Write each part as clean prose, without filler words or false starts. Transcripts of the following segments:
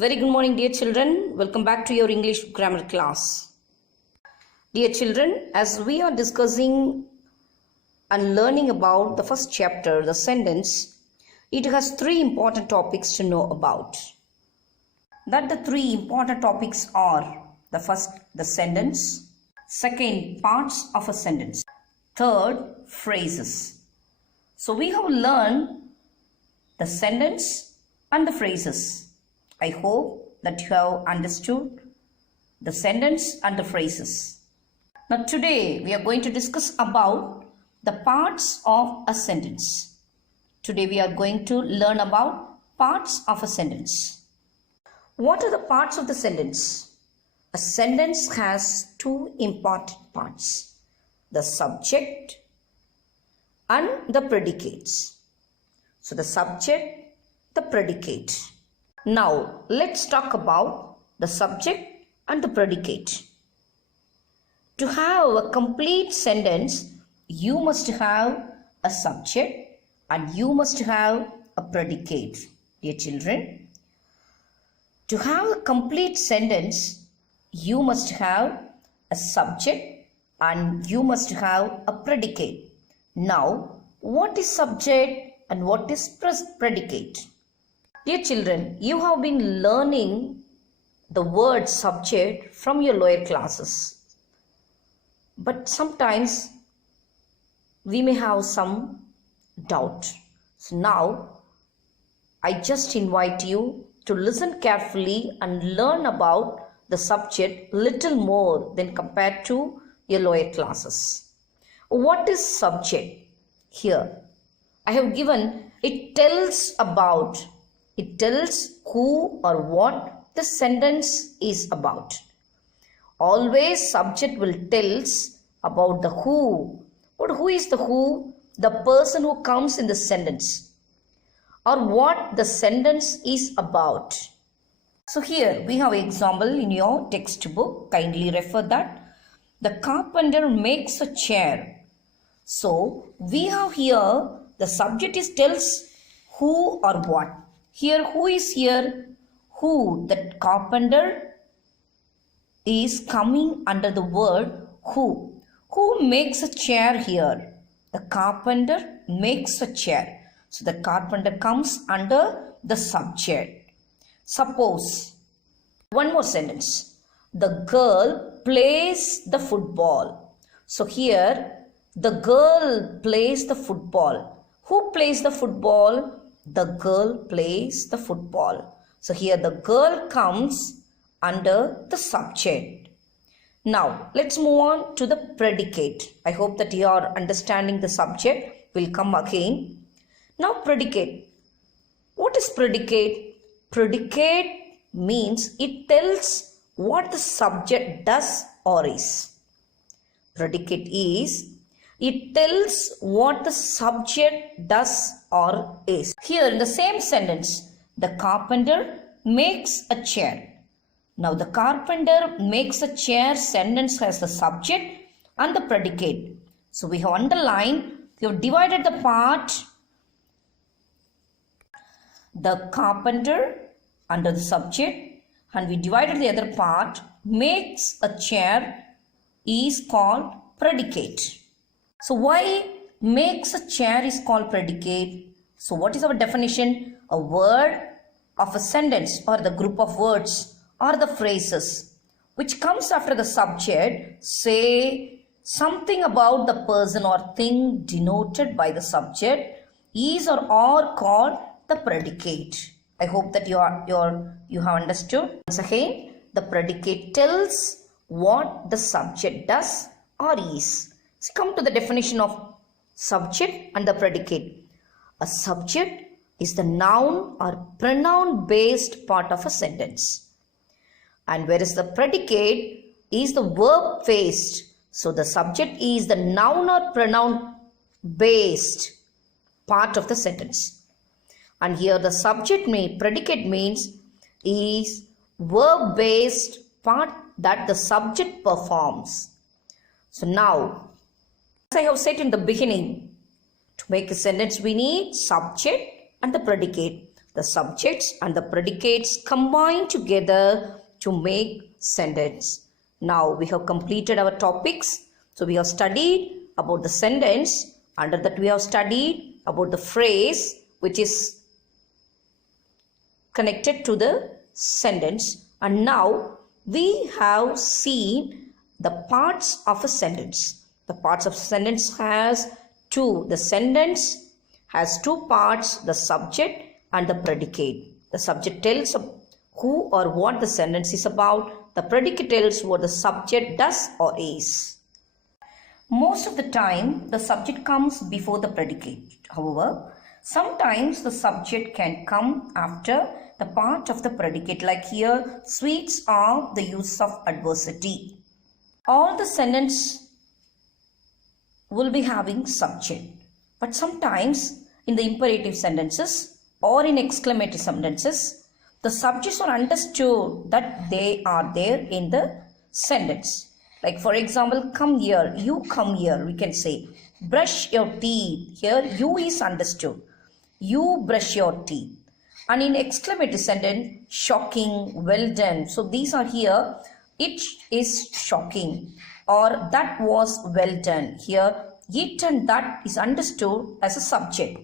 Very good morning, dear children. Welcome back to your English grammar class. Dear children, as we are discussing and learning about the first chapter, the sentence, it has three important topics to know about. That the three important topics are: the first, the sentence; second, parts of a sentence; third, phrases. So we have learned the sentence and the phrases. I hope that you have understood the sentence and the phrases. Now today we are going to discuss about the parts of a sentence. Today we are going to learn about parts of a sentence. What are the parts of the sentence? A sentence has two important parts: the subject and the predicates. So the subject, the predicate. Now let's talk about the subject and the predicate. To have a complete sentence, you must have a subject and you must have a predicate. Dear children, to have a complete sentence, you must have a subject and you must have a predicate. Now, what is subject and what is predicate? Dear children, you have been learning the word subject from your lower classes. But sometimes we may have some doubt. So now, I just invite you to listen carefully and learn about the subject little more than compared to your lower classes. What is subject? Here, I have given, it tells who or what the sentence is about. Always subject will tells about the who. But who is the who? The person who comes in the sentence, or what the sentence is about. So here we have an example in your textbook. Kindly refer that. The carpenter makes a chair. So we have here the subject is tells who or what. Here who is here? Who. That carpenter is coming under the word who. Who makes a chair here? The carpenter makes a chair. So the carpenter comes under the subject. Suppose, one more sentence. The girl plays the football. So here the girl plays the football. Who plays the football? The girl plays the football. So here the girl comes under the subject. Now let's move on to the predicate. I hope that you are understanding the subject. Will come again. Now predicate. What is predicate? Predicate means it tells what the subject does or is. Predicate is, it tells what the subject does or is. Here in the same sentence, the carpenter makes a chair. Now the carpenter makes a chair sentence has the subject and the predicate. So we have underlined, we have divided the part, the carpenter under the subject, and we divided the other part, makes a chair is called predicate. So why makes a chair is called predicate? So what is our definition? A word of a sentence or the group of words or the phrases which comes after the subject say something about the person or thing denoted by the subject is or are called the predicate. I hope that you have understood. Once again, the predicate tells what the subject does or is. So come to the definition of subject and the predicate. A subject is the noun or pronoun based part of a sentence. And whereas the predicate is the verb based. So the subject is the noun or pronoun based part of the sentence. And here the subject predicate means is verb based part that the subject performs. So now, as I have said in the beginning, to make a sentence we need subject and the predicate. The subjects and the predicates combine together to make sentence. Now we have completed our topics. So we have studied about the sentence. Under that we have studied about the phrase which is connected to the sentence. And now we have seen the parts of a sentence. The parts of sentence has two. The sentence has two parts, the subject and the predicate. The subject tells who or what the sentence is about. The predicate tells what the subject does or is. Most of the time, the subject comes before the predicate. However, sometimes the subject can come after the part of the predicate. Like here, sweets are the use of adversity. All the sentence will be having subject. But sometimes in the imperative sentences or in exclamative sentences, the subjects are understood that they are there in the sentence. Like for example, come here, you come here, we can say. Brush your teeth. Here, you is understood. You brush your teeth. And in exclamative sentence, shocking, well done. So these are here, it is shocking. Or that was well done. Here, it and that is understood as a subject.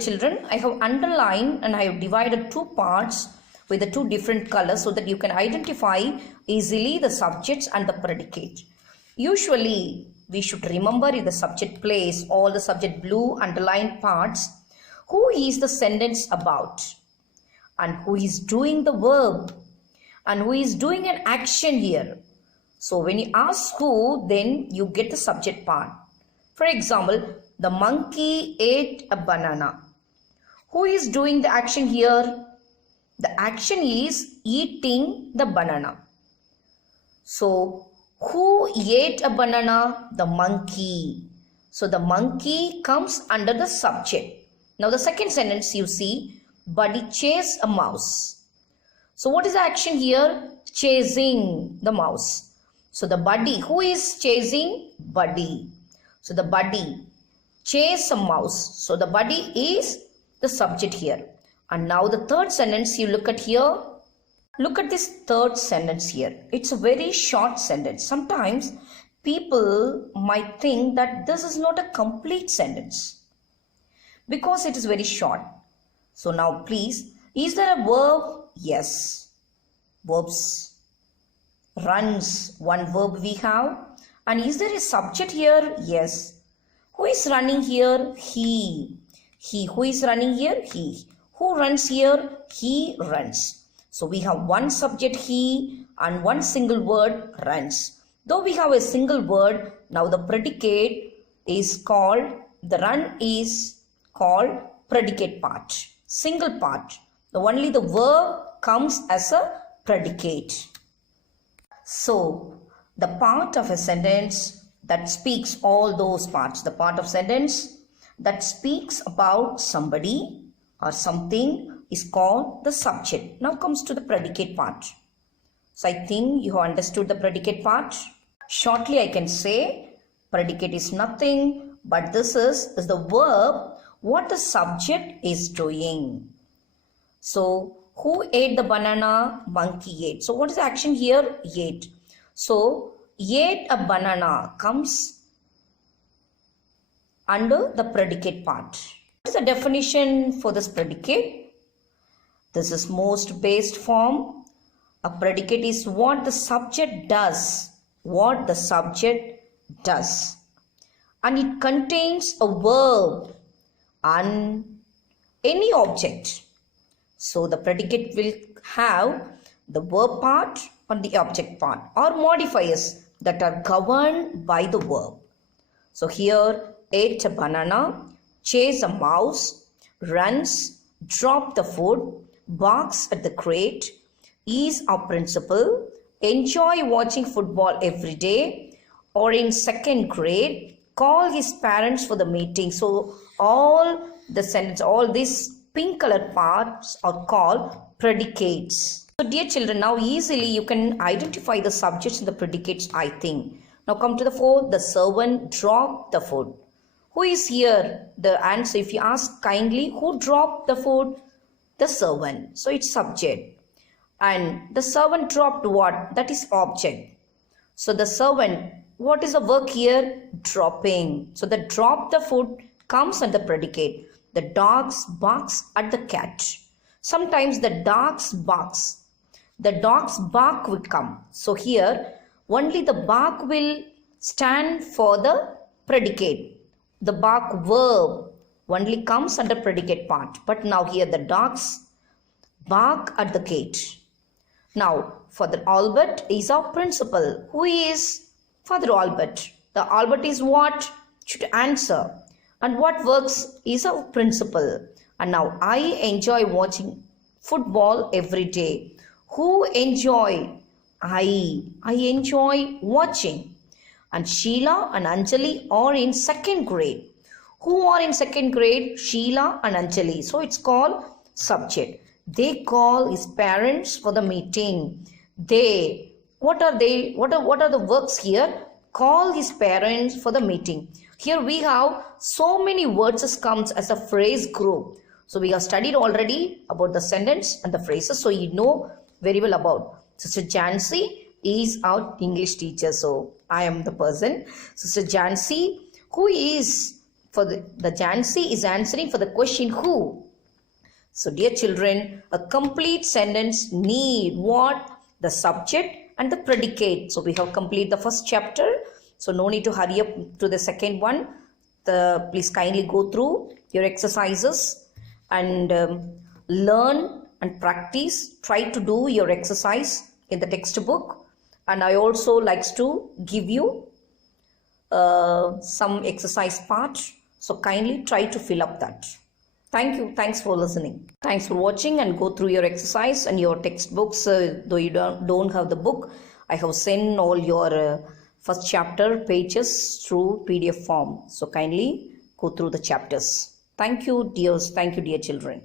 Children, I have underlined and I have divided two parts with the two different colors so that you can identify easily the subjects and the predicate. Usually, we should remember if the subject plays all the subject blue underlined parts, who is the sentence about and who is doing the verb and who is doing an action here. So when you ask who, then you get the subject part. For example, the monkey ate a banana. Who is doing the action here? The action is eating the banana. So who ate a banana? The monkey. So the monkey comes under the subject. Now the second sentence you see, Buddy chased a mouse. So what is the action here? Chasing the mouse. So the buddy, who is chasing? Buddy. So the buddy chase a mouse. So the buddy is the subject here. And now the third sentence you look at here. Look at this third sentence here. It's a very short sentence. Sometimes people might think that this is not a complete sentence because it is very short. So now please, is there a verb? Yes. Verbs. Runs, one verb we have. And is there a subject here? Yes. Who is running here? He. He. Who is running here? He. Who runs here? He runs. So we have one subject he and one single word runs. Though we have a single word, now the predicate is called, the run is called predicate part. Single part. Only the verb comes as a predicate. So the part of a sentence that speaks all those parts, the part of sentence that speaks about somebody or something is called the subject. Now comes to the predicate part. So I think you have understood the predicate part. Shortly I can say predicate is nothing but this is the verb what the subject is doing. So who ate the banana? Monkey ate. So what is the action here? Ate. So ate a banana comes under the predicate part. What is the definition for this predicate? This is most based form. A predicate is what the subject does. What the subject does. And it contains a verb and any object. So the predicate will have the verb part or the object part or modifiers that are governed by the verb. So here, ate a banana, chase a mouse, runs, drop the food, barks at the crate, is our principal, enjoy watching football every day, or in second grade, call his parents for the meeting. So all the sentence, all these pink colored parts are called predicates. So dear children, now easily you can identify the subjects and the predicates, I think. Now come to the fourth, the servant dropped the food. Who is here? The answer, if you ask kindly, who dropped the food? The servant. So it's subject. And the servant dropped what? That is object. So the servant, what is the work here? Dropping. So the drop the food comes under predicate. The dogs barks at the cat. Sometimes the dogs barks. The dog's bark will come. So here only the bark will stand for the predicate. The bark verb only comes under predicate part. But now here the dogs bark at the gate. Now Father Albert is our principal. Who is Father Albert? The Albert is what? Should answer. And what works is our principal. And now I enjoy watching football every day. Who enjoy? I enjoy watching. And Sheila and Anjali are in second grade. Who are in second grade? Sheila and Anjali. So it's called subject. They call his parents for the meeting. They, what are they? What are the works here? Call his parents for the meeting. Here we have so many words comes as a phrase group. So we have studied already about the sentence and the phrases. So you know very well about. Sister Jansi is our English teacher. So I am the person. Sister Jansi, who is for the Jansi is answering for the question who. So dear children, a complete sentence need what? The subject and the predicate. So we have completed the first chapter. So no need to hurry up to the second one. Please kindly go through your exercises and learn and practice. Try to do your exercise in the textbook. And I also likes to give you some exercise part. So kindly try to fill up that. Thank you. Thanks for listening. Thanks for watching and go through your exercise and your textbooks. Though you don't have the book, I have sent all your first chapter pages through PDF form. So kindly go through the chapters. Thank you, dears. Thank you, dear children.